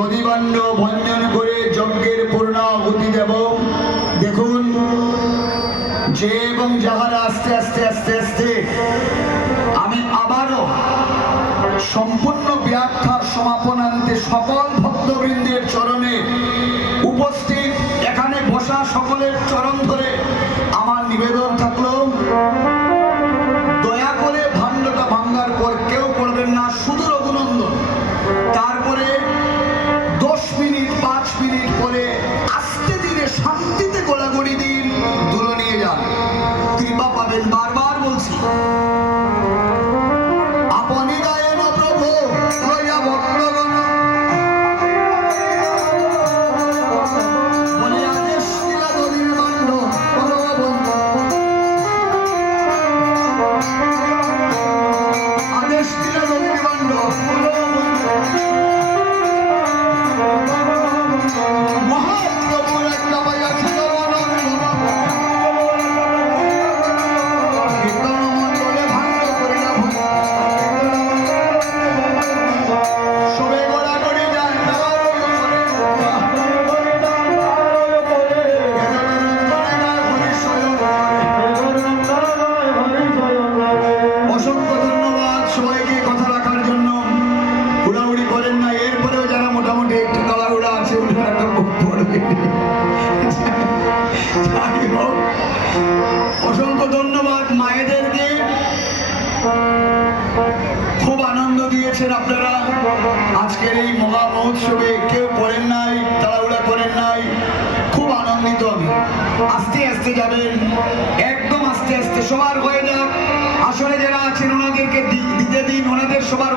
দধিবান্য ভঞ্জন করে যজ্ঞের পূর্ণাহুতি দেব। দেখুন, যে এবং যাহারা আস্তে আস্তে আস্তে আস্তে, আমি আবারও সম্পূর্ণ ব্যাখ্যার সমাপন সকল ভক্তবৃন্দের চরণে উপস্থিত। এখানে বসা সকলের চরণ ধরে আমার নিবেদন থাকল। পড়েছেন আপনারা, আজকের এই মহা মহোৎসবে কেউ পড়েন নাই, তাড়াহুড়া করেন নাই, খুব আনন্দিত আমি। আস্তে আস্তে যাবেন, একদম আস্তে আস্তে সবার হয়ে যাক। আসলে যারা আছেন, ওনাদেরকে দিতে দিন, ওনাদের সবার